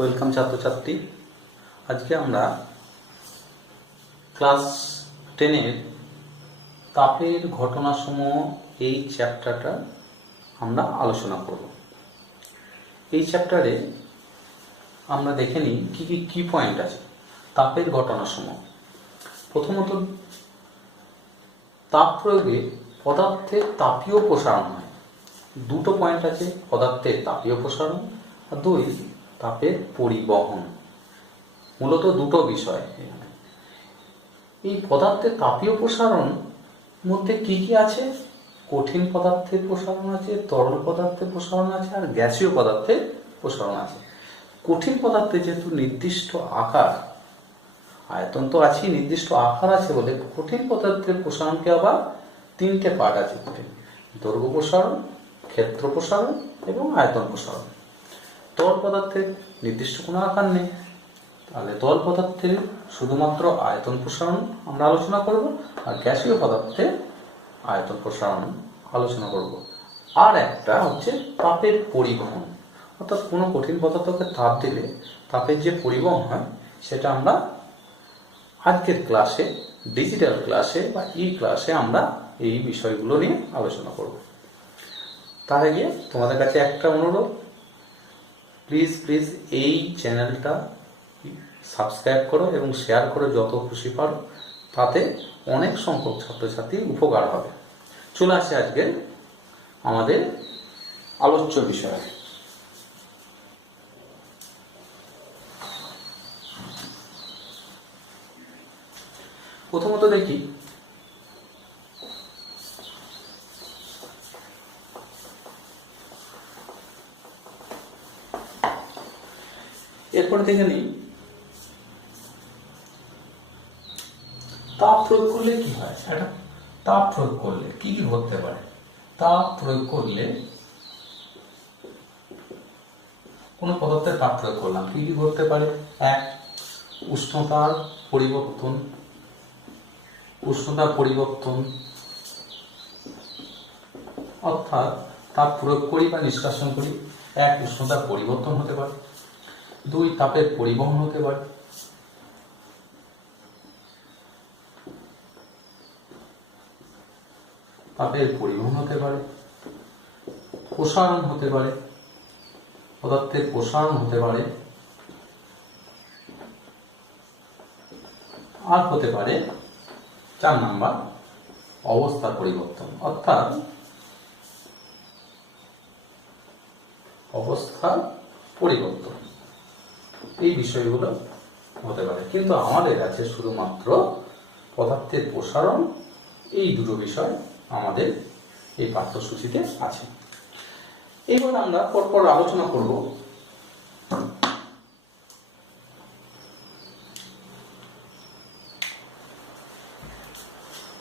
Welcome ছাত্রছাত্রী। আজকে আমরা ক্লাস 10-এর তাপের ঘটনাসমূহ এই চ্যাপ্টারটা আমরা আলোচনা করব। এই চ্যাপ্টারে আমরা দেখে নিই কি পয়েন্ট আছে তাপের ঘটনাসমূহ। প্রথমত, তাপ প্রয়োগে পদার্থের তাপীয় প্রসারণ হয়। দুটো পয়েন্ট আছে, পদার্থের তাপীয় প্রসারণ আর দুই তাপের পরিবহন। মূলত দুটো বিষয়। এই পদার্থের তাপীয় প্রসারণ মধ্যে কি আছে? কঠিন পদার্থের প্রসারণ আছে, তরল পদার্থের প্রসারণ আছে আর গ্যাসীয় পদার্থের প্রসারণ আছে। কঠিন পদার্থে যেহেতু নির্দিষ্ট আকার, আয়তন তো আছে, নির্দিষ্ট আকার আছে বলে কঠিন পদার্থের প্রসারণকে আবার তিনটে পার্ট আছে। দৈর্ঘ্য প্রসারণ, ক্ষেত্র প্রসারণ এবং আয়তন প্রসারণ। তরল পদার্থের নির্দিষ্ট কোনো আকার নেই, তাহলে তরল পদার্থের শুধুমাত্র আয়তন প্রসারণ আমরা আলোচনা করব আর গ্যাসীয় পদার্থে আয়তন প্রসারণ আলোচনা করব। আর একটা হচ্ছে তাপের পরিবহন, অর্থাৎ কোনো কঠিন পদার্থকে তাপ দিলে তাপের যে পরিবহন হয় সেটা আমরা আজকের ক্লাসে, ডিজিটাল ক্লাসে বা ক্লাসে আমরা এই বিষয়গুলো নিয়ে আলোচনা করব। তার আগে তোমাদের কাছে একটা অনুরোধ, প্লিজ এই চ্যানেলটা সাবস্ক্রাইব করো এবং শেয়ার করো যত খুশি পারো, তাতে অনেক সংখ্যক ছাত্রছাত্রীর উপকার হবে। চলে আসে আজকে আমাদের আলোচ্য বিষয়। প্রথমত দেখি এরপরে দেখে নিই তাপ প্রয়োগ করলে কি হয়। একটা তাপ প্রয়োগ করলে কি ঘটতে পারে? তাপ প্রয়োগ করলে কোনো পদার্থে তাপ প্রয়োগ করলাম, কি ঘটতে পারে? এক, উষ্ণতার পরিবর্তন, অর্থাৎ তাপ প্রয়োগ করি বা নিষ্কাশন করি, এক, উষ্ণতার পরিবর্তন হতে পারে। দুই, তাপের পরিবহন হতে পারে। প্রসারণ হতে পারে, পদার্থের প্রসারণ হতে পারে। আর হতে পারে 4 নাম্বার, অবস্থার পরিবর্তন, অর্থাৎ অবস্থার পরিবর্তন। এই বিষয়গুলো হতে পারে, কিন্তু আমাদের কাছে শুধুমাত্র পদার্থের প্রসারণ, এই দুটো বিষয় আমাদের এই পাঠ্যসূচিতে আছে। এবার আমরা পরপর আলোচনা করব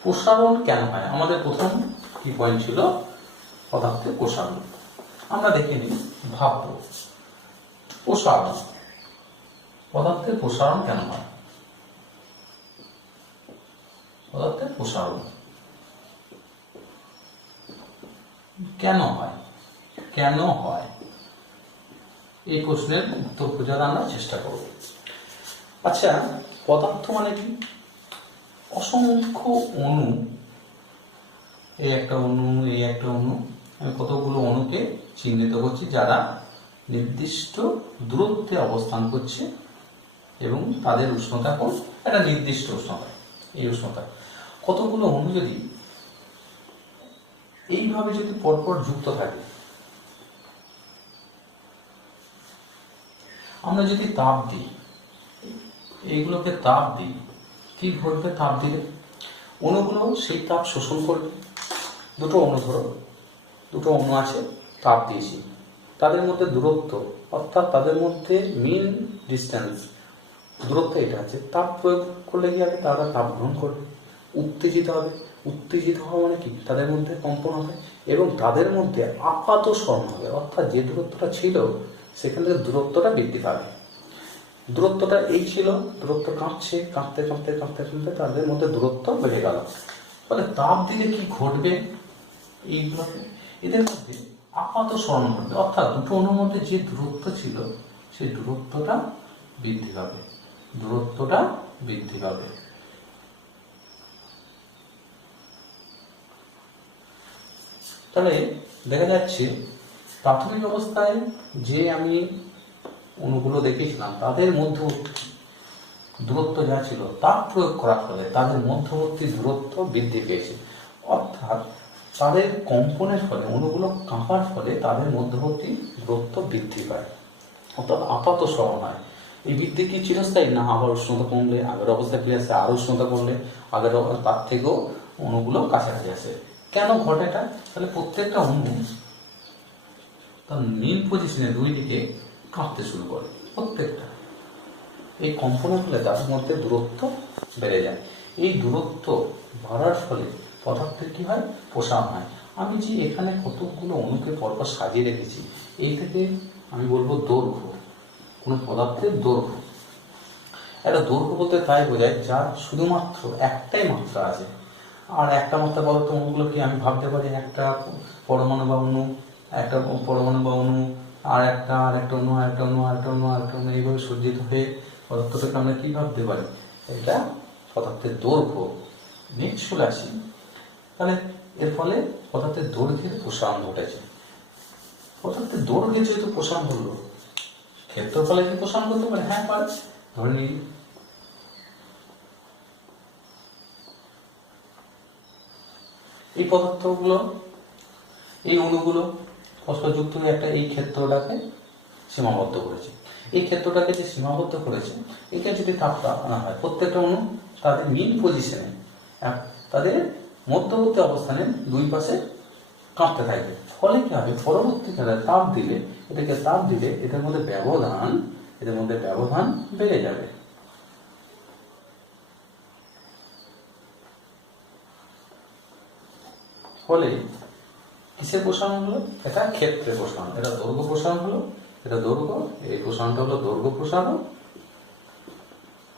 প্রসারণ কেন হয়। আমাদের প্রথম কি পয়েন্ট ছিল? পদার্থের প্রসারণ। আমরা দেখে নিই ভাবব প্রসারণ, পদার্থের প্রসারণ কেন হয়? পদার্থের প্রসারণ কেন হয় এই প্রশ্নের উত্তর খোঁজার আমরা চেষ্টা করব। আচ্ছা, পদার্থ মানে কি? অসংখ্য অণু, এই একটা অণু, আমি কতগুলো অণুকে চিহ্নিত করছি যারা নির্দিষ্ট দূরত্বে অবস্থান করছে এবং তাদের উষ্ণতা কোন একটা নির্দিষ্ট উষ্ণতা। এই উষ্ণতা কতগুলো অণু যদি এইভাবে যদি পরপর যুক্ত থাকে, আমরা যদি তাপ দিই, এইগুলোকে তাপ দিই, কি ঘটবে? তাপ দিলে অণুগুলো সেই তাপ শোষণ করবে। দুটো অণু আছে, তাপ দিয়েছি, তাদের মধ্যে দূরত্ব, অর্থাৎ তাদের মধ্যে মিন ডিস্টেন্স, দূরত্ব এটা আছে। তাপ প্রয়োগ করলে কি হবে? তারা তাপ গ্রহণ করবে, উত্তেজিত হবে। উত্তেজিত হওয়া মানে কি? তাদের মধ্যে কম্পন হবে এবং তাদের মধ্যে আপাত সরণ হবে, অর্থাৎ যে দূরত্বটা ছিল সেখান থেকে দূরত্বটা বৃদ্ধি পাবে। দূরত্বটা এই ছিল, দূরত্ব কাঁপতে তাদের মধ্যে দূরত্ব বেড়ে গেল। ফলে তাপ দিলে কি ঘটবে? এইগুলোকে, এদের মধ্যে আপাত সরণ ঘটবে, অর্থাৎ দুটো অণুর মধ্যে যে দূরত্ব ছিল সেই দূরত্বটা বৃদ্ধি পাবে, দূরত্বটা বৃদ্ধি পাবে। তাহলে দেখা যাচ্ছে প্রাথমিক অবস্থায় যে আমি অণুগুলো দেখেছিলাম তাদের মধ্যবর্তী দূরত্ব যা ছিল তা প্রয়োগ করার ফলে তাদের মধ্যবর্তী দূরত্ব বৃদ্ধি পেয়েছে, অর্থাৎ তাদের কম্পনের ফলে অণুগুলো কাঁপার ফলে তাদের মধ্যবর্তী দূরত্ব বৃদ্ধি পায়, অর্থাৎ আপাত সরণ হয়। এই বৃদ্ধি কি চিরস্থায়ী না? আবার উষ্ণতা কমলে আগের অবস্থায় ফিরে আসে, আরো উষ্ণতা কমলে আগের তার থেকেও অণুগুলো কাছাকাছি আসে। কেন ঘটে এটা? তাহলে প্রত্যেকটা অণু তার মেইন পজিশনে দুই দিকে কাঁপতে শুরু করে, প্রত্যেকটা। এই কম্পনের ফলে তাদের মধ্যে দূরত্ব বেড়ে যায়। এই দূরত্ব বাড়ার ফলে পদার্থের কি হয়? প্রসারণ হয়। আমি যে এখানে কতগুলো অণুকে পরপর সাজিয়ে রেখেছি, এই থেকে আমি বলবো দৈর্ঘ্য, কোনো পদার্থের দৈর্ঘ্য। একটা দৈর্ঘ্য বলতে তাই বোঝায় যার শুধুমাত্র একটাই মাত্রা আছে। আর একটা মাত্রা বলতে অণুগুলো কি আমি ভাবতে পারি একটা পরমাণু বা অণু, একটা পরমাণু বা অণু আর একটা অণু, আরেকটা অণু, আরেকটা অণু, আরেকটা অণু, এইভাবে সজ্জিত হয়ে পদার্থটাকে আমরা কি ভাবতে পারি? এটা পদার্থের দৈর্ঘ্য। নেক্সট চলে আসি, তাহলে এর ফলে পদার্থের দৈর্ঘ্যের প্রসারণ ঘটেছে। পদার্থের দৈর্ঘ্যে যেহেতু প্রসারণ হলো, ক্ষেত্রফলে কি প্রসারণ করতে পারে? হ্যাঁ পারে। ধরে নিই এই পদার্থগুলো, এই অণুগুলো পরস্পরযুক্ত হয়ে একটা এই ক্ষেত্রটাকে সীমাবদ্ধ করেছে। এই ক্ষেত্রটাকে যে সীমাবদ্ধ করেছে, একে যদি তাপটা আনা হয়, প্রত্যেকটা অণু তাদের মেইন পজিশনে, তাদের মধ্যবর্তী অবস্থানে দুই পাশে কাঁপতে থাকবে। ফলে কি হবে? পরবর্তীকালে তাপ দিলে, এটার মধ্যে ব্যবধান বেড়ে যাবে। ফলে কিসের প্রসারণ হলো? এটা ক্ষেত্রে প্রসারণ, এটা দৈর্ঘ্য প্রসারণ হলো, এটা দৈর্ঘ্য, এই প্রসারণটা হলো দৈর্ঘ্য প্রসারণ,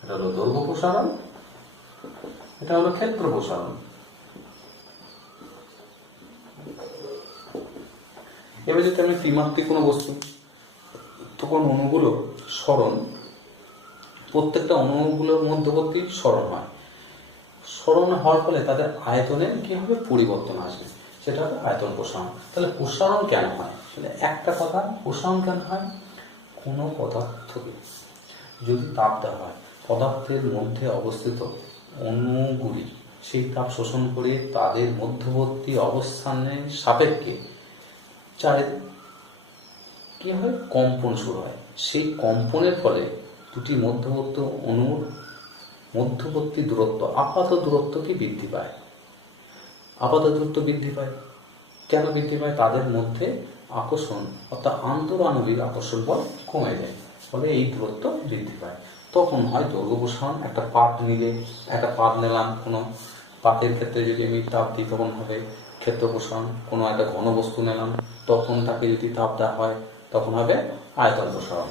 এটা হলো দৈর্ঘ্য প্রসারণ, এটা হলো ক্ষেত্র প্রসারণ। এবার যদি আমি ত্রিমাত্রিক কোনো বস্তু, তখন অণুগুলো সরণ, প্রত্যেকটা অণুগুলোর মধ্যবর্তী সরণ হয়। সরণ হওয়ার ফলে তাদের আয়তনের কি হবে? পরিবর্তন আসবে, সেটা হবে আয়তন প্রসারণ। তাহলে প্রসারণ কেন হয়? একটা কথা, প্রসারণ কেন হয়? কোনো পদার্থকে যদি তাপ দেওয়া হয়, পদার্থের মধ্যে অবস্থিত অণুগুলি সেই তাপ শোষণ করে তাদের মধ্যবর্তী অবস্থানের সাপেক্ষে কি হয়? কম্পন শুরু হয়। সেই কম্পনের ফলে দুটি মধ্যবর্তী অণুর মধ্যবর্তী দূরত্ব, আপাত দূরত্ব কি বৃদ্ধি পায়? আপাত দূরত্ব বৃদ্ধি পায়। কেন বৃদ্ধি পায়? তাদের মধ্যে আকর্ষণ, অর্থাৎ আন্তঃআণবিক আকর্ষণ বল কমে যায়, ফলে এই দূরত্ব বৃদ্ধি পায়। তখন হয় দৈর্ঘ্য প্রসারণ। একটা পাত নিলাম, কোনো পাতের ক্ষেত্রে যদি আমি তাপ দিই তখন হবে ক্ষেত্র প্রসারণ। কোনো একটা ঘন বস্তু নিলাম, তখন তাকে যদি তাপ দেওয়া হয় তখন হবে আয়তন প্রসারণ।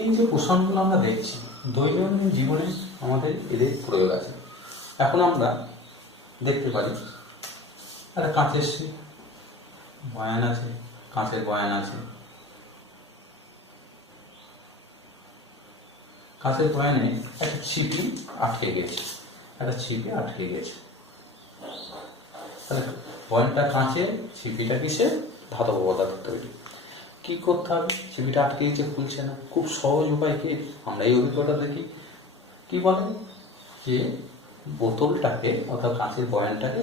এই যে প্রসারণগুলো আমরা দেখছি, দৈনন্দিন জীবনে আমাদের এদের প্রয়োগ আছে। এখন আমরা দেখতে পারি একটা কাঁচের বয়ান আছে, কাঁচের বয়ান আছে, কাঁচের বয়ানে একটা ছিপি আটকে গেছে, তাহলে বয়ানটা কাঁচের, ছিপিটা কিসে? ধাতব পদার্থ তৈরি। কি করতে হবে? ছিপিটা আটকে গেছে, খুলছে না। খুব সহজ উপায় কি? আমরা এই অভিজ্ঞতা দেখি। কি বলে যে বোতলটাকে অর্থাৎ কাঁচের বয়ানটাকে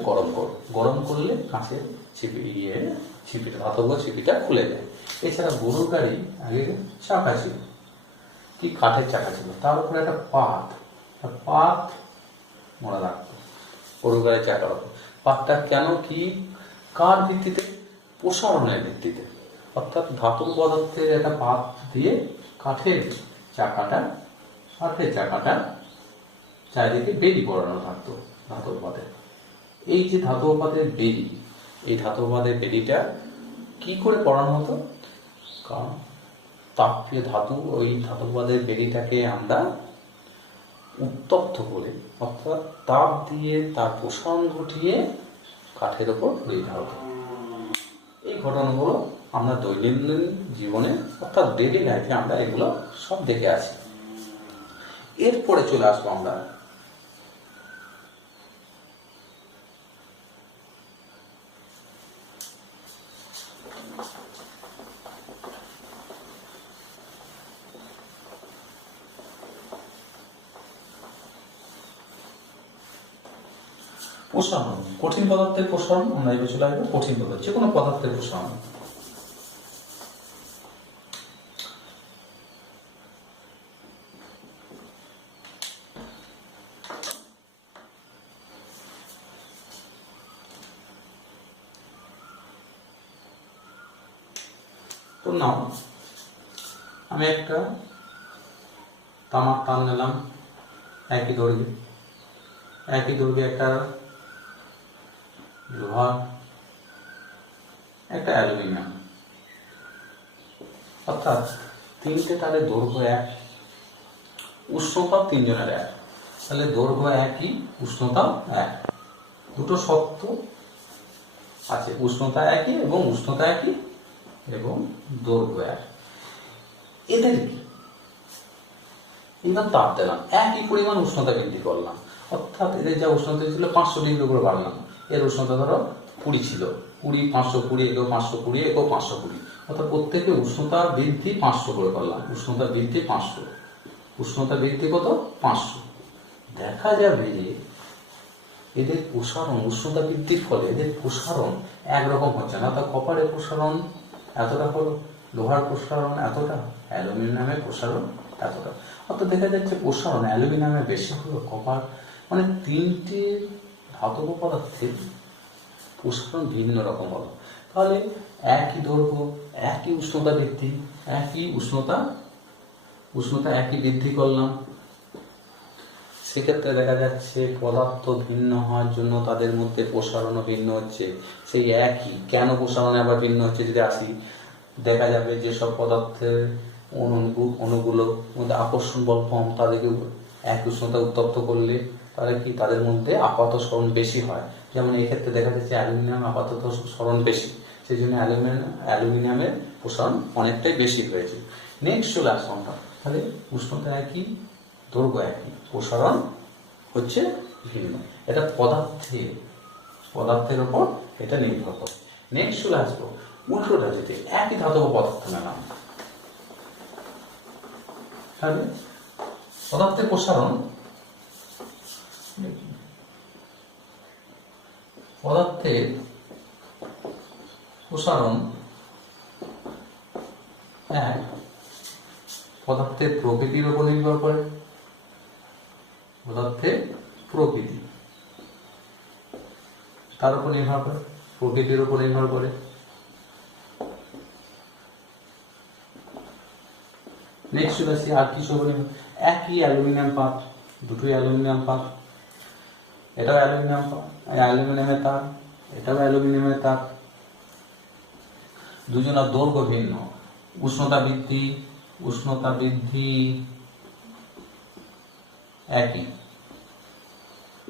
গরম করলে কাঁচের ছিপিটা, ধাতব ছিপিটা খুলে যায়। এছাড়া গরুর গাড়ি আগে চাকা ছিল, কি কাঠের চাকা ছিল, তার উপরে একটা পাত মরা রাখতো গরুর গাড়ির চাকার উপর। পাতটা কেন, কি, কার ভিত্তিতে? প্রসারণের ভিত্তিতে। অর্থাৎ ধাতব পদার্থের একটা পাত দিয়ে কাঠের চাকাটা চারিদিকে বেড়ি পড়ানো থাকতো ধাতব পাতে। এই যে ধাতব পাতের বেড়ি, এই ধাতব পাতের বেড়িটা কি করে পড়ানো হতো? কারণ তাপীয় ধাতু, ওই ধাতব পাতের বেড়িটাকে আমরা উত্তপ্ত করে, অর্থাৎ তাপ দিয়ে তার প্রসারণ ঘটিয়ে কাঠের ওপর তৈরি হতো। এই ঘটনাগুলো আমরা দৈনন্দিন জীবনে অর্থাৎ ডেইলি লাইফে আমরা এগুলো সব দেখে আছি। এরপরে চলে আসবো আমরা প্রসারণ, কঠিন পদার্থের প্রসারণ। আমরা এবার চলে আসবো কঠিন পদার্থ, যে কোনো পদার্থের প্রসারণ। তো নাও, আমি একটা তামার টান নিলাম একই দৈর্ঘ্যে একটা লোহা, একটা অ্যালুমিনিয়াম, অর্থাৎ তিনটে তাদের দৈর্ঘ্য এক, উষ্ণতা তিনজনের এক, তাহলে দৈর্ঘ্য একই, উষ্ণতা এক। দুটো শর্ত আছে, উষ্ণতা একই এবং উষ্ণতা একই এবং দৈর্ঘ্য এক। এদের এবার তাপ দিলাম, একই পরিমাণ উষ্ণতা বৃদ্ধি করলাম, অর্থাৎ এদের যা উষ্ণতা ছিল 500 ডিগ্রি করে বাড়লাম। এর উষ্ণতা ধরো 20 ছিল, 20, 520, একেও 520, একেও 520, অর্থাৎ প্রত্যেকে উষ্ণতা বৃদ্ধি 500 করে করলাম। উষ্ণতা বৃদ্ধি 500, উষ্ণতা বৃদ্ধি কত? 500। দেখা যাবে যে এদের প্রসারণ, উষ্ণতা বৃদ্ধির ফলে এদের প্রসারণ একরকম হচ্ছে না। অর্থাৎ কপারের প্রসারণ এতটা হলো, লোহার প্রসারণ এতটা, অ্যালুমিনিয়ামের প্রসারণ এতটা। অর্থাৎ দেখা যাচ্ছে প্রসারণ অ্যালুমিনিয়ামের বেশি হলো, কপার, মানে তিনটি ধাতব পদার্থের প্রসারণ ভিন্ন রকম হলো। তাহলে একই দৈর্ঘ্য, একই উষ্ণতা বৃদ্ধি, একই উষ্ণতা একই বৃদ্ধি করলাম, সেক্ষেত্রে দেখা যাচ্ছে পদার্থ ভিন্ন হওয়ার জন্য তাদের মধ্যে প্রসারণও ভিন্ন হচ্ছে। সেই একই কেন প্রসারণ আবার ভিন্ন হচ্ছে যদি আসি, দেখা যাবে যেসব পদার্থের অণুগুলো মধ্যে আকর্ষণ বল কম, তাদেরকে এক উষ্ণতা উত্তপ্ত করলে তাহলে কি তাদের মধ্যে আপাত সরণ বেশি হয়। যেমন এই ক্ষেত্রে দেখা যাচ্ছে অ্যালুমিনিয়াম আপাতত সরণ বেশি, সেই জন্য অ্যালুমিনিয়ামের প্রসারণ অনেকটাই বেশি হয়েছে। নেক্সট চলে আসলাম আমরা, তাহলে উষ্ণতা একই, দৈর্ঘ্য একই, প্রসারণ হচ্ছে ভিন্ন। এটা পদার্থের উপর এটা নির্ভর করে। নেক্সট চলে আসবো উল্টোটা, যদি একই ধাতব পদার্থ নিলাম, তাহলে পদার্থের প্রসারণ এক পদার্থের প্রকৃতির উপর নির্ভর করে, পদার্থের প্রকৃতি তার উপর নির্ভর করে, প্রকৃতির উপর নির্ভর করে। নেক্সট চলে আসি আর কিছু বলি, একই অ্যালুমিনিয়াম পাত, দুটোই অ্যালুমিনিয়াম পাত, এটাও অ্যালুমিনিয়ামের তার, এটাও অ্যালুমিনিয়ামের তার, দুজনের দৈর্ঘ্য ভিন্ন, উষ্ণতা বৃদ্ধি একই,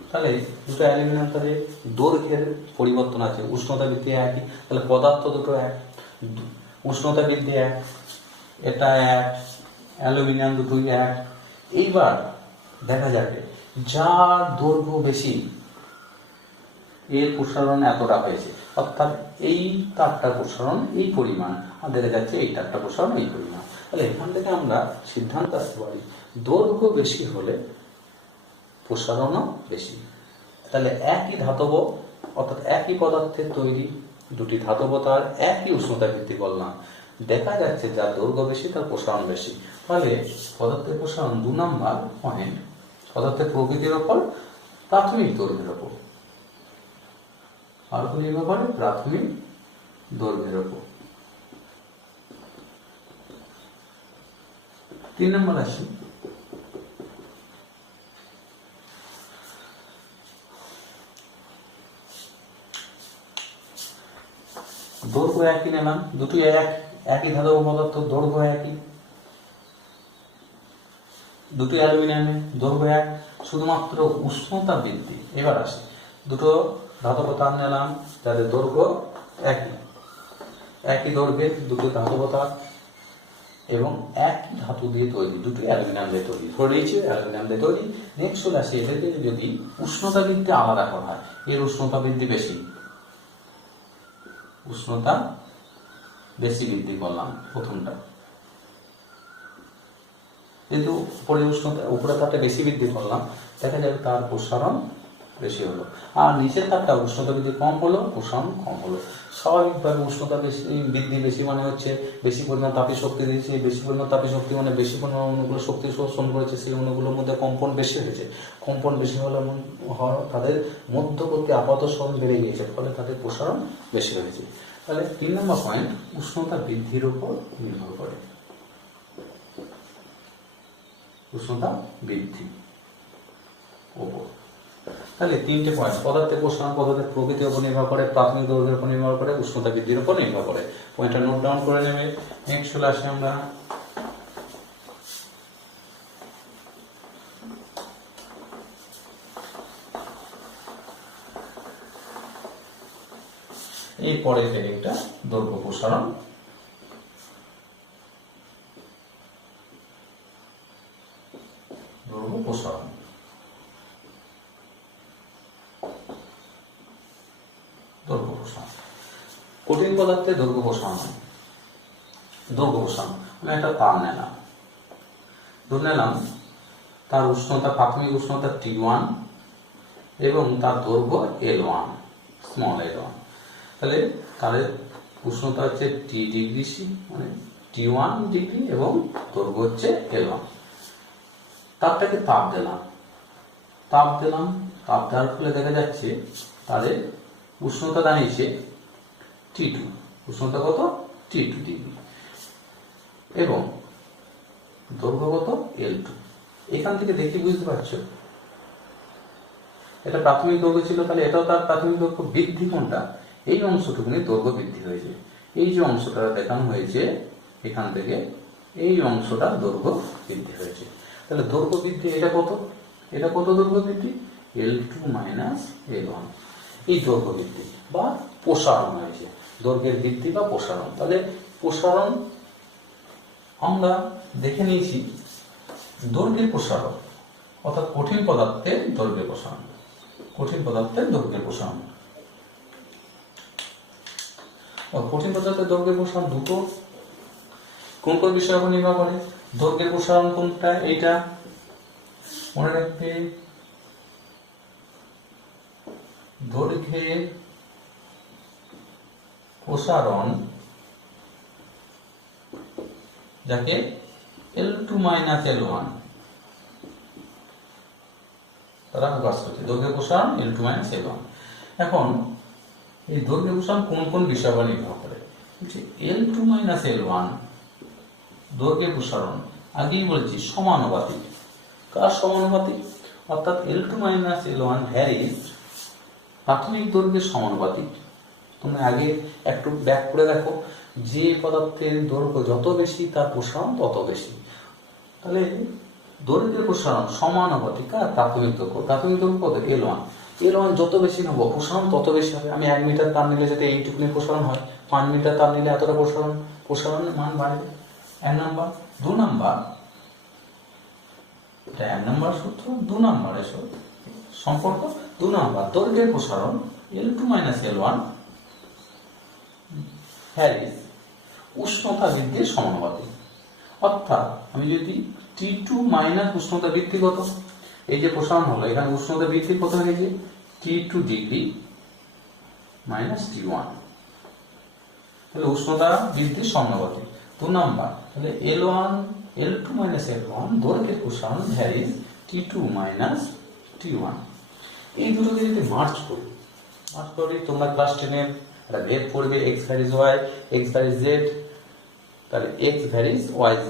তাহলে দুটো অ্যালুমিনিয়াম তারে দৈর্ঘ্যের পরিবর্তন আছে, উষ্ণতা বৃদ্ধি একই, তাহলে পদার্থ দুটো এক, উষ্ণতা বৃদ্ধি এক, এটা এক, অ্যালুমিনিয়াম দুটোই এক। এইবার দেখা যাবে যার দৈর্ঘ্য বেশি এর প্রসারণ এতটা হয়েছে, অর্থাৎ এই তারটার প্রসারণ এই পরিমাণ, আর দেখা যাচ্ছে এই তারটার প্রসারণ এই পরিমাণ। তাহলে এখান থেকে আমরা সিদ্ধান্ত আসতে পারি দৈর্ঘ্য বেশি হলে প্রসারণও বেশি। তাহলে একই ধাতব, অর্থাৎ একই পদার্থের তৈরি দুটি ধাতব তার একই উষ্ণতা বৃদ্ধি করলাম, দেখা যাচ্ছে যার দৈর্ঘ্য বেশি তার প্রসারণ বেশি। তাহলে পদার্থের প্রসারণ 2 নম্বর পয়েন্ট পদার্থের প্রকৃতির ওপর, প্রাথমিক দৈর্ঘ্যের ওপর, আর নির্ভর করে প্রাথমিক দৈর্ঘ্যের ওপর। 3 নম্বর আসি দৈর্ঘ্য একই নিলাম, দুটোই একই ধাতব পদার্থ, দৈর্ঘ্য একই, দুটো অ্যালুমিনিয়ামের দৈর্ঘ্য এক, শুধুমাত্র উষ্ণতা বৃদ্ধি। এবার আসে দুটো ধাতব তার নিলাম যাদের দৈর্ঘ্য একই দৈর্ঘ্যের দুটো ধাতব তার এবং একই ধাতু দিয়ে তৈরি, দুটো অ্যালুমিনিয়াম দিয়ে তৈরি, ধরে নিয়েছি অ্যালুমিনিয়াম দিয়ে তৈরি। নেক্সট চলে আসে এদেরকে যদি উষ্ণতা বৃদ্ধি আলাদা করা হয়, এর উষ্ণতা বৃদ্ধি বেশি, উষ্ণতা বেশি বৃদ্ধি করলাম প্রথমটা, কিন্তু উপরে উষ্ণতা উপরে তাপটা বেশি বৃদ্ধি করলাম, দেখা যাবে তার প্রসারণ বেশি হলো, আর নিচের তাপটা উষ্ণতা বৃদ্ধি কম হলো, প্রসারণ কম হলো। স্বাভাবিকভাবে উষ্ণতা বেশি বৃদ্ধি বেশি মানে হচ্ছে বেশি পরিমাণ তাপীয় শক্তি দিয়েছে, বেশি পরিমাণ তাপীয় শক্তি মানে বেশি পরিমাণ অণুগুলো শক্তি শোষণ করেছে, সেই অণুগুলোর মধ্যে কম্পন বেশি হয়েছে, কম্পন বেশি হলে তাদের মধ্যবর্তী আপাত সরণ বেড়ে গিয়েছে, ফলে তাদের প্রসারণ বেশি হয়েছে। তাহলে 3 নম্বর পয়েন্ট উষ্ণতা বৃদ্ধির উপর নির্ভর করে, উষ্ণতা বৃদ্ধি উপর। তাহলে 3টে পয়েন্ট, পদার্থের প্রসারণ, পদার্থের প্রকৃতির উপর নির্ভর করে, প্রাথমিক দৈর্ঘ্যের উপর নির্ভর করে, উষ্ণতা বৃদ্ধির উপর নির্ভর করে। পয়েন্টটা নোট ডাউন করে নেবে। নেক্সট চলে আসি আমরা এই পরের হেডিংটা, দৈর্ঘ্য প্রসারণ। দৈর্ঘ্য প্রসারণ, দৈর্ঘ্য প্রসারণ, কঠিন পদার্থে দৈর্ঘ্য প্রসারণ। দৈর্ঘ্য প্রসারণ আমি একটা তার নিলাম, ধরে নিলাম তার উষ্ণতা, প্রাথমিক উষ্ণতা T1 এবং তার দৈর্ঘ্য L1, স্মল L1। তাহলে তাদের উষ্ণতা হচ্ছে T ডিগ্রি সি, মানে T1 ডিগ্রি এবং দৈর্ঘ্য হচ্ছে L1। তাপটাকে তাপ দিলাম, তাপ দেওয়ার ফলে দেখা যাচ্ছে তাদের উষ্ণতা দাঁড়িয়েছে T2, উষ্ণতা কত? T2 ডিগ্রি, এবং দৈর্ঘ্য কত? L2। এখান থেকে দেখে বুঝতে পারছো এটা প্রাথমিক দৈর্ঘ্য ছিল, তাহলে এটাও তার প্রাথমিক দৈর্ঘ্য। বৃদ্ধি কোনটা? এই অংশটুকুনি দৈর্ঘ্য বৃদ্ধি হয়েছে, এই যে অংশটা দেখানো হয়েছে এখান থেকে এই অংশটা দৈর্ঘ্য বৃদ্ধি হয়েছে। তাহলে দৈর্ঘ্য বৃদ্ধি এটা কত? এটা কত দৈর্ঘ্য বৃদ্ধি? L2 minus L1। এই দৈর্ঘ্য বৃদ্ধি বা প্রসারণ হয়েছে, দৈর্ঘ্যের বৃদ্ধি বা প্রসারণ। তাহলে প্রসারণ আমরা দেখে নিয়েছি, দৈর্ঘ্যের প্রসারণ অর্থাৎ কঠিন পদার্থের দৈর্ঘ্যের প্রসারণ, কঠিন পদার্থের দৈর্ঘ্যের প্রসারণ। কঠিন পদার্থের দৈর্ঘ্যের প্রসারণ দুটো কোন কোন বিষয়ের উপর নির্ভর করে? দৈর্ঘ্যের প্রসারণ কোনটা? এইটা মনে রাখবে, দৈর্ঘ্যের প্রসারণ যাকে L2 মাইনাস L1 তারা প্রকাশ করছে, দৈর্ঘ্যের প্রসারণ L2 মাইনাস L1। এখন এই দৈর্ঘ্যের প্রসারণ কোন কোন বিষয়ের উপর নির্ভর করে? L2 মাইনাস L1 দৈর্ঘ্যের প্রসারণ আগেই বলেছি সমানুপাতিক। কার সমানুপাতিক? অর্থাৎ L2 মাইনাস L1 ভ্যারিজ প্রাথমিক দৈর্ঘ্যের সমানুপাতিক। তোমরা আগে একটু ব্যাক করে দেখো, যে পদার্থের দৈর্ঘ্য যত বেশি তার প্রসারণ তত বেশি। তাহলে দৈর্ঘ্যের প্রসারণ সমানুপাতিক আর প্রাথমিক দৈর্ঘ্য। প্রাথমিক দৈর্ঘ্য কত? L1। L1 যত বেশি নেবো প্রসারণ তত বেশি হবে। আমি 1 মিটার তার নিলে যদি এইটুকুনি প্রসারণ হয়, 5 মিটার তার নিলে এতটা প্রসারণের মান বাড়বে। 1 নাম্বার। 2 নাম্বার, এটা 1 নাম্বার সূত্র, 2 নাম্বারের সম্পর্ক। 2 নাম্বার, দৈর্ঘ্যের প্রসারণ L2 মাইনাস L1 ভ্যারিজ উষ্ণতা বৃদ্ধির সমানুপাতিক। অর্থাৎ আমি যদি T2 মাইনাস উষ্ণতা বৃদ্ধি কত, এই যে প্রসারণ হলো এখানে উষ্ণতা বৃদ্ধি কত হয়েছে? T2 ডিগ্রি মাইনাস T1, তাহলে উষ্ণতা বৃদ্ধির সমানুপাতিক। 2 নাম্বার, তাহলে L2 মাইনাস L1 দৈর্ঘ্যের প্রসারণ ভ্যারিজ T2 মাইনাস T1। এই দুটোকে যদি মার্চ করি তোমরা ক্লাস 10 এর একটা ভেদ পড়বে, x varies y, x varies z। তাহলে x ভ্যারিজ y z।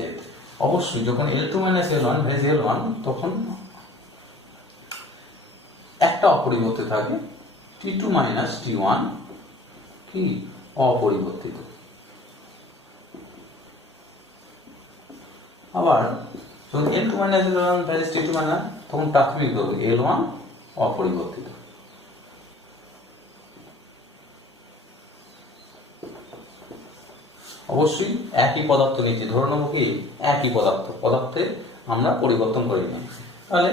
অবশ্যই যখন L2 minus L1 varies L1 তখন একটা অপরিবর্তিত থাকে, T2 মাইনাস T1 কি অপরিবর্তিত। আবার যখন L2 minus L1 varies T2 minus, তখন প্রাথমিক দৈর্ঘ্য L1 অপরিবর্তিত। তাহলে L2 minus L1 varies T2 minus তখন প্রাথমিক দৈর্ঘ্য L1 অপরিবর্তিত। আবার যখন L2 minus L1 varies T2 minus, তখন প্রাথমিক দৈর্ঘ্য L1 অবশ্যই একই পদার্থ নিচ্ছি, ধরে নেবো কি একই পদার্থে আমরা পরিবর্তন করি না। তাহলে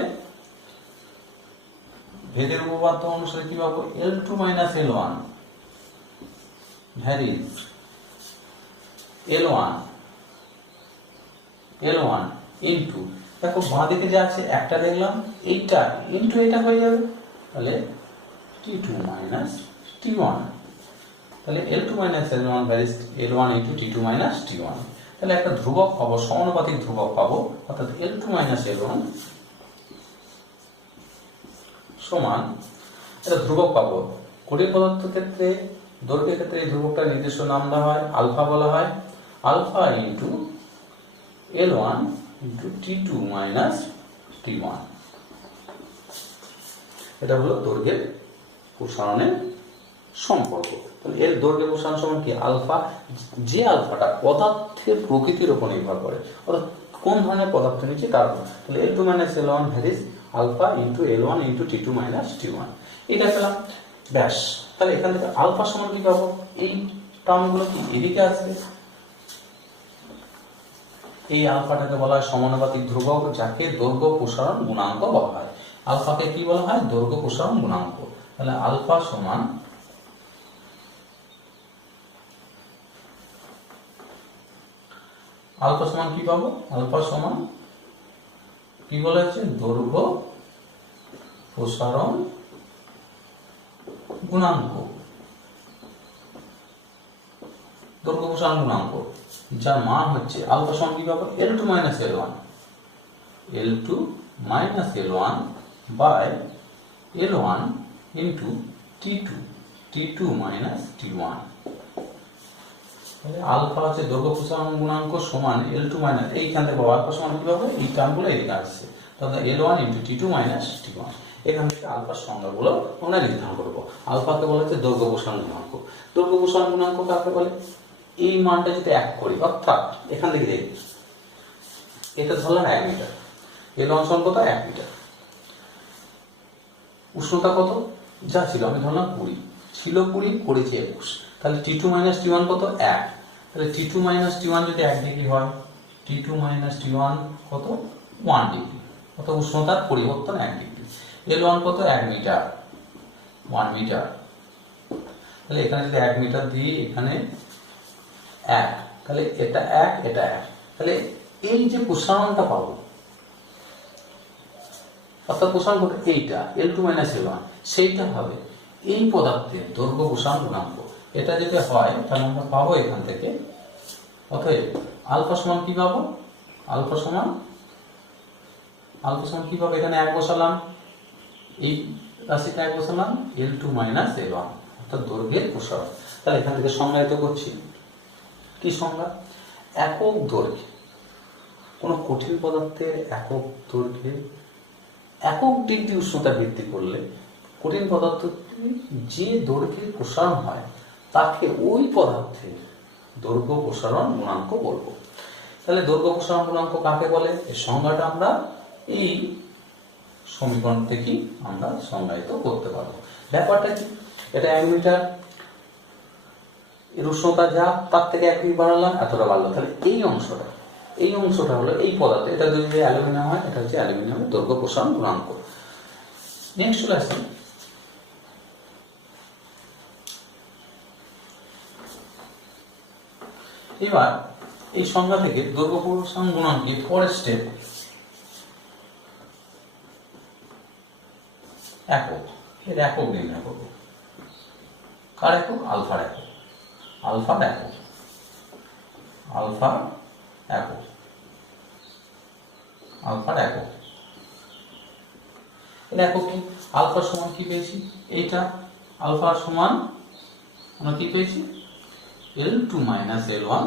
ভেদের উপপাদ্য অনুসারে কি পাবো, L2 minus L1 varies L1 into, দেখো বাঁ দিকে যা আছে একটা দেখলাম, এইটা ইন্টু এটা হয়ে যাবে, তাহলে T2 মাইনাস T1, তাহলে L2 minus L1 varies L1 into T2 minus T1। তাহলে একটা ধ্রুবক পাবো, সমানুপাতিক ধ্রুবক পাবো, অর্থাৎ L2 মাইনাস L1 সমান একটা ধ্রুবক পাবো। কঠিন পদার্থ ক্ষেত্রে, দৈর্ঘ্যের ক্ষেত্রে এই ধ্রুবকটা নির্দিষ্ট নাম দেওয়া হয়, আলফা বলা হয়। Alpha into L1 into T2 minus T1, এটা হলো দৈর্ঘ্যের প্রসারণের সম্পর্ক। তাহলে এর দৈর্ঘ্য প্রসারণ সমান কি, আলফা, যে আলফাটা পদার্থের প্রকৃতির উপর নির্ভর করে, অর্থাৎ কোন ধরনের পদার্থ নিচ্ছে তার উপর। তাহলে L2 মাইনাস L1 ভ্যারিজ alpha into L1 into T2 minus T1, এটা পেলাম। ব্যাস, তাহলে এখান থেকে আলফা সমান কি পাবো, এই টার্মগুলো কি এদিকে আসবে, এই আলফাটাকে বলা হয় সমানুপাতিক ধ্রুবক, যাকে দৈর্ঘ্য প্রসারণ গুণাঙ্ক বলা হয়। আলফাকে কি বলা হয়, দৈর্ঘ্য প্রসারণ গুণাঙ্ক। তাহলে আলফা সমান কি পাবো, আলফা সমান কি বলা হচ্ছে, দৈর্ঘ্য প্রসারণ গুণাঙ্ক, যার মান হচ্ছে আলফা সমান কি পাবো, L2 minus L1 by L1 into T2 minus T1। তাহলে আলফা হচ্ছে দৈর্ঘ্য প্রসারণ গুণাঙ্ক সমান L2 মাইনাস, এইখান থেকে আলফা সমান কি পাবো, এই টার্মগুলো এদিকে আসছে, তাহলে L1 into T2 minus T1। এখান থেকে আলফার সংজ্ঞাগুলো আমরা নির্ধারণ করবো। আলফাকে বলা হচ্ছে দৈর্ঘ্য প্রসারণ গুণাঙ্ক। দৈর্ঘ্য প্রসারণ গুণাঙ্ক কাকে বলে, এই মানটা যদি 1 করি, অর্থাৎ এখান থেকে দেখি এটা ধরলাম 1 মিটার, L1 সমান কত, 1 মিটার। উষ্ণতা কত যা ছিল, আমি ধরলাম 20 ছিল, 20 করেছি 21, তাহলে T2 মাইনাস T1 কত, 1। তাহলে T2 মাইনাস T1 যদি 1 ডিগ্রি হয়, T2 মাইনাস T1 কত, 1 ডিগ্রি, অর্থাৎ উষ্ণতার পরিবর্তন 1 ডিগ্রি। L1 কত, 1 মিটার, 1 মিটার। তাহলে এখানে যদি 1 মিটার দিই, এখানে 1, তাহলে এটা 1 এটা 1, তাহলে এই যে প্রসারণটা পাবো, অর্থাৎ প্রসারণ করতে এইটা L2 মাইনাস L1, সেইটা হবে এই পদার্থের দৈর্ঘ্য প্রসারণ গুণাঙ্ক। এটা যদি হয় তাহলে আমরা পাবো এখান থেকে, অতএব আলফা সমান কি পাবো, আলফা সমান কি পাবো, এখানে 1 বসালাম, এই রাশিটা 1 বসালাম, L2 মাইনাস L1, অর্থাৎ দৈর্ঘ্যের প্রসারণ। তাহলে এখান থেকে সংজ্ঞায়িত করছি, কি সংজ্ঞা, একক দৈর্ঘ্যে, কোনো কঠিন পদার্থের একক দৈর্ঘ্যে একক ডিগ্রি উষ্ণতা বৃদ্ধি করলে কঠিন পদার্থ যে দৈর্ঘ্যের প্রসারণ হয় তাকে ওই পদার্থের দৈর্ঘ্য প্রসারণ গুণাঙ্ক বলবো। তাহলে দৈর্ঘ্য প্রসারণ গুণাঙ্ক কাকে বলে, এর সংজ্ঞাটা আমরা এই সমীকরণ থেকেই আমরা সংজ্ঞায়িত করতে পারবো। ব্যাপারটা কি, এটা 1 মিটার, এর উষ্ণতা যা তার থেকে 1 ডিগ্রি বাড়ালাম, এতটা বাড়লো, তাহলে এই অংশটা হলো এই পদার্থ, এটা যদি অ্যালুমিনিয়াম হয়, এটা হচ্ছে অ্যালুমিনিয়ামের দৈর্ঘ্য প্রসারণ গুণাঙ্ক। নেক্সট চলে আসি, এবার এই সংজ্ঞা থেকে দৈর্ঘ্য প্রসারণ গুণাঙ্কের পরের স্টেপ একক, এর একক নির্ণয় করব। কার একক, আলফার একক, আলফার একক এর একক কি, আলফার সমান কি পেয়েছি, এইটা আলফার সমান আমরা কি পেয়েছি, L2 minus L1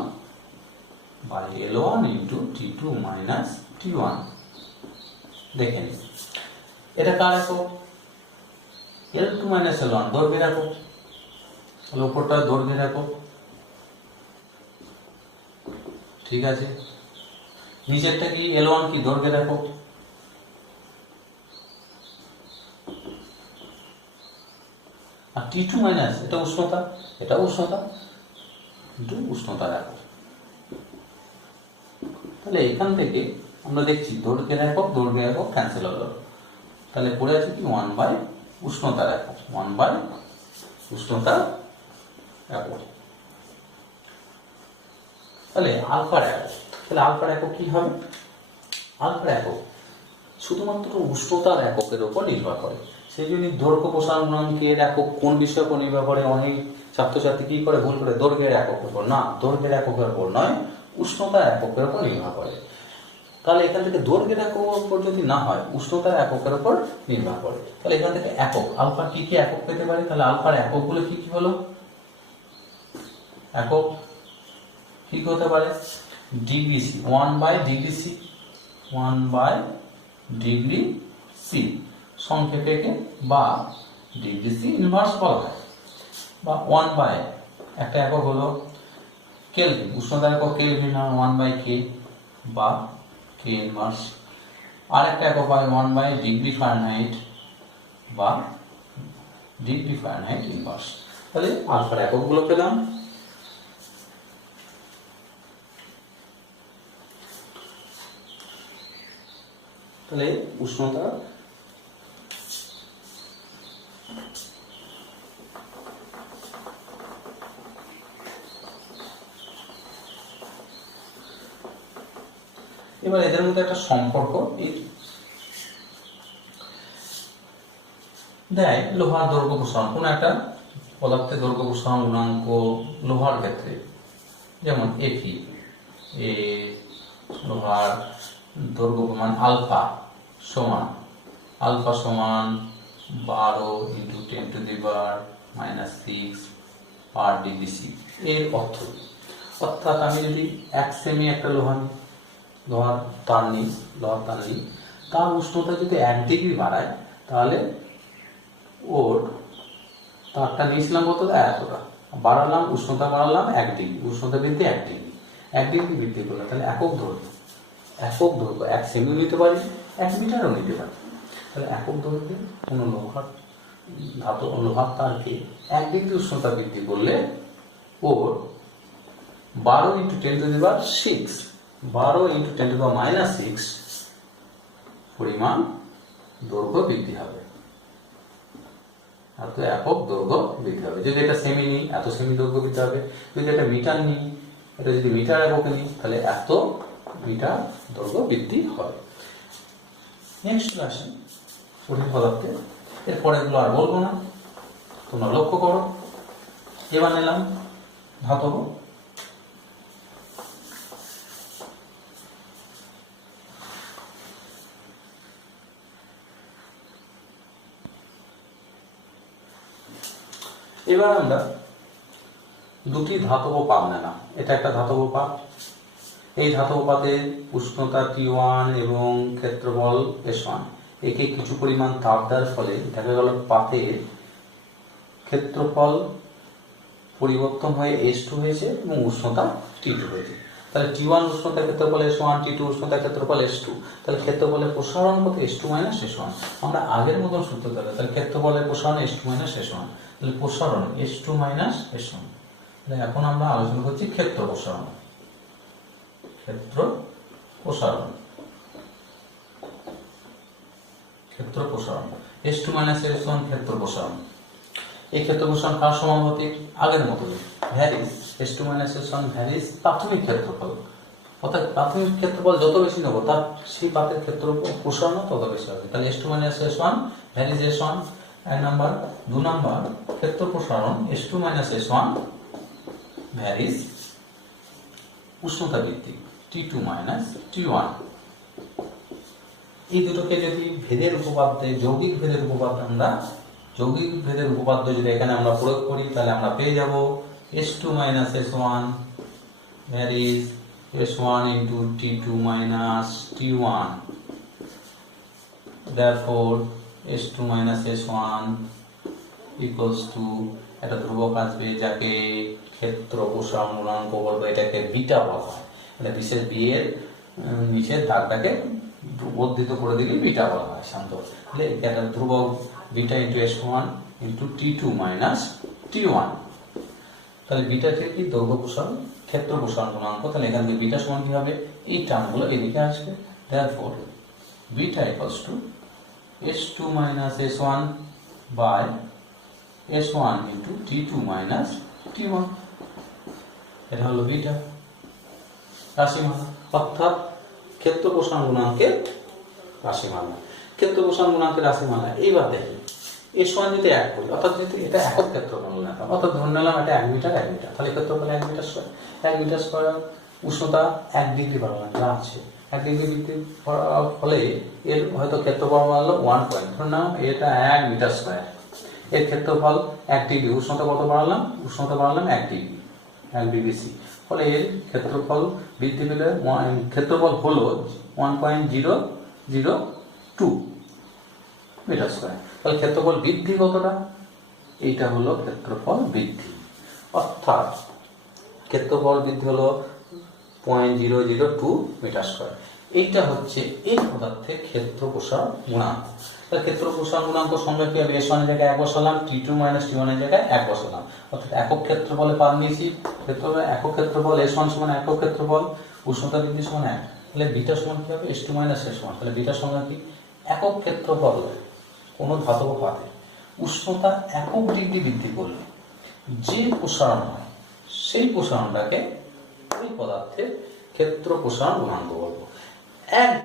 by L1 into T2 minus T1। দেখেন এটা কার একক, L2 মাইনাস L1 দৈর্ঘ্যের একক, তাহলে উপরটা দৈর্ঘ্যের একক, ঠিক আছে। নিচেরটা কি, L1 কি দৈর্ঘ্যের একক, আর T2 মাইনাস এটা উষ্ণতা, কিন্তু উষ্ণতার একক। তাহলে এখান থেকে আমরা দেখছি দৈর্ঘ্যের একক ক্যান্সেল হলো, তাহলে পড়ে আছে কি 1 বাই উষ্ণতার একক, 1 বাই উষ্ণতার একক। তাহলে আলফার একক, তাহলে আলফার একক কি হবে? আলফার একক শুধুমাত্র উষ্ণতার এককের উপর নির্ভর করে। সেই জন্য দৈর্ঘ্য প্রসারণ গুণাঙ্কের একক কোন বিষয়ের উপর নির্ভর করে? অনেক ছাত্রছাত্রী কি করে ভুল করে দৈর্ঘ্যের এককের উপর, না, দৈর্ঘ্যের এককের উপর নয়, উষ্ণতার এককের উপর নির্ভর করে। তাহলে এখান থেকে দৈর্ঘ্যের এককের উপর যদি না হয়, উষ্ণতার এককের উপর নির্ভর করে। তাহলে এখান থেকে একক আলফা কি কি একক পেতে পারে? তাহলে আলফার এককগুলো কি কি হলো? একক কি হতে পারে? Degree C, 1 by degree C, 1 by degree C সংক্ষেপে বা ডিগ্রি সি ইনভার্স বলা হয়, বা 1 বাই একটা একক হলো কেলভিন, উষ্ণতার একক কেলভিন, 1 বাই কে বা কে ইনভার্স। আর একটা একক হয় 1 বাই ডিগ্রি ফারেনহাইট বা ডিগ্রি ফারেনহাইট ইনভার্স। তাহলে আলফার এককগুলো পেলাম। তাহলে উষ্ণতা এবার এদের মধ্যে একটা সম্পর্ক দেয় লোহার দৈর্ঘ্য প্রসারণ, কোন একটা পদার্থের দৈর্ঘ্য প্রসারণ গুণাঙ্ক লোহার ক্ষেত্রে, যেমন এফি, এ লোহার দৈর্ঘ্য প্রমাণ আলফা সমান 12 ইন্টু 10⁻⁻6 পার ডিগ্রি সি। এর অর্থাৎ আমি যদি 1 সেমি একটা লোহার তার নিই, তার উষ্ণতা যদি 1 ডিগ্রি বাড়ায়, তাহলে ওর তারটা নিয়েছিলাম কতটা? এতটা বাড়ালাম, উষ্ণতা বাড়ালাম 1 ডিগ্রি, উষ্ণতা বৃদ্ধি 1 ডিগ্রি, 1 ডিগ্রি বৃদ্ধি করলে তাহলে একক দৈর্ঘ্য 1 সেমিও নিতে পারি, 1 মিটারও নিতে পারি। তাহলে একক দৈর্ঘ্যে কোনো লোহার তারকে 1 ডিগ্রি উষ্ণতা বৃদ্ধি করলে ওর 12 ইন্টু 10⁻⁶ পরিমাণ দৈর্ঘ্য বৃদ্ধি হবে, এত একক দৈর্ঘ্য বৃদ্ধি হবে। যদি এটা সেমি নিই, এত সেমি দৈর্ঘ্য বৃদ্ধি হবে। যদি এটা মিটার নিই, এটা যদি মিটার এককে নিই, তাহলে এত মিটার দৈর্ঘ্য বৃদ্ধি হয়। নেক্সট ক্লাসে কঠিন পদার্থে এরপরে এগুলো আর বলবো না, তোমরা লক্ষ্য করো। এবার নিলাম ধাতব। এবার আমরা দুটি ধাতব পাত নিলাম। এটা একটা ধাতব পাত, এই ধাতব পাতের উষ্ণতা T1 এবং ক্ষেত্রফল S1। একে কিছু পরিমাণ তাপ দেওয়ার ফলে দেখা গেল পাতের ক্ষেত্রফল পরিবর্তন হয়ে S2 হয়েছে এবং উষ্ণতা T2 হয়েছে। তাহলে T1 উষ্ণতার ক্ষেত্রফল S1, T2 উষ্ণতার ক্ষেত্রফল S2। তাহলে ক্ষেত্রফলের প্রসারণ কত? S2 minus S1। আমরা আগের মতন সূত্র তাহলে ক্ষেত্রফলের প্রসারণ S2 মাইনাস S1, তাহলে প্রসারণ S2 মাইনাস S1। তাহলে এখন আমরা আলোচনা করছি ক্ষেত্র প্রসারণ। S2 মাইনাস S1 ক্ষেত্র প্রসারণ। এই ক্ষেত্র প্রসারণ কার সমানুপাতিক? আগের মতো varies, S2 minus S1 varies প্রাথমিক ক্ষেত্রফল। অর্থাৎ প্রাথমিক ক্ষেত্রফল যত বেশি নেব, তার সেই পাতের ক্ষেত্র প্রসারণ তত বেশি হবে। তাহলে S2 minus S1 varies S1 এক নাম্বার। 2 নাম্বার ক্ষেত্র প্রসারণ S2 মাইনাস S1 ভ্যারিস উষ্ণতা বৃদ্ধি T2 মাইনাস T1। এই দুটোকে যদি ভেদের উপপাদ্যে, যৌগিক ভেদের উপপাদ্য যদি এখানে আমরা প্রয়োগ করি, তাহলে আমরা পেয়ে যাব S2 minus S1 varies S1 into T2 minus T1। therefore S2 minus S1 equals to একটা ধ্রুবক আসবে যাকে ক্ষেত্র প্রসারণ গুণাঙ্ক বলবো, এটাকে বিটা বলা হয়। এটা বিশেষ বি এর নিচের দাগটাকে বর্ধিত করে দিলে বিটা বলা হয় শান্ত। তাহলে এটা ধ্রুবক beta into S1 into T2 minus T1। তাহলে বিটাকে কি দৈর্ঘ্য প্রসারণ ক্ষেত্র প্রসারণ গুণাঙ্ক, তাহলে এখান থেকে বিটা সমান কি হবে, এই টার্মগুলো এদিকে আসবে। therefore beta equals to s2 minus s1 by s1 into t2 minus t1। এটা হলো বিটা রাশিমালা, অর্থাৎ ক্ষেত্র প্রসারণ গুণাঙ্কের রাশিমালা। ক্ষেত্র প্রসারণ গুণাঙ্কের রাশিমালা। এইবার দেখি s1 যদি 1 করি, অর্থাৎ যদি এটা একক ক্ষেত্রফল নিলাম, অর্থাৎ ধরে নিলাম এটা 1 মিটার 1 মিটার, তাহলে ক্ষেত্রফল 1 মিটার স্কয়ার। 1 মিটার স্কয়ার, উষ্ণতা 1 ডিগ্রি বাড়ালাম যা আছে, 1 ডিগ্রি বৃদ্ধি করার ফলে এর হয়তো ক্ষেত্রফল বাড়লো 1 পয়েন্ট, ধরে নাও এটা 1 মিটার স্কয়ার, এর ক্ষেত্রফল 1 ডিগ্রি, উষ্ণতা কত বাড়ালাম, উষ্ণতা বাড়ালাম 1 ডিগ্রি, 1 ডিগ্রি সি, ফলে এর ক্ষেত্রফল বৃদ্ধি পেলে ক্ষেত্রফল হলো 1.002 মিটার স্কয়ার। তাহলে ক্ষেত্রফল বৃদ্ধি কতটা, এইটা হলো ক্ষেত্রফল বৃদ্ধি, অর্থাৎ ক্ষেত্রফল বৃদ্ধি হলো 0.002 মিটার স্কয়ার। এইটা হচ্ছে এই পদার্থের ক্ষেত্র প্রসারণ গুণাঙ্ক। তাহলে ক্ষেত্র প্রসারণ গুণাঙ্ক সংজ্ঞা কি হবে, s1 এর জায়গায় 1 বসালাম, t2 মাইনাস t1 এর জায়গায় 1 বসালাম, অর্থাৎ একক ক্ষেত্রফলে পান নিয়েছি, ক্ষেত্রফল একক ক্ষেত্রফল s1 সমান একক ক্ষেত্রফল, উষ্ণতা বৃদ্ধি সমান 1, তাহলে বিটা সমান কি হবে, s2 মাইনাস s1। তাহলে বিটা সংজ্ঞা কি, একক ক্ষেত্রফল কোনো ধাতব পাতে উষ্ণতা একক ডিগ্রি বৃদ্ধি করলে যে প্রসারণ হয়, সেই প্রসারণটাকে ওই পদার্থের ক্ষেত্র প্রসারণ গুণাঙ্ক বলবো। এক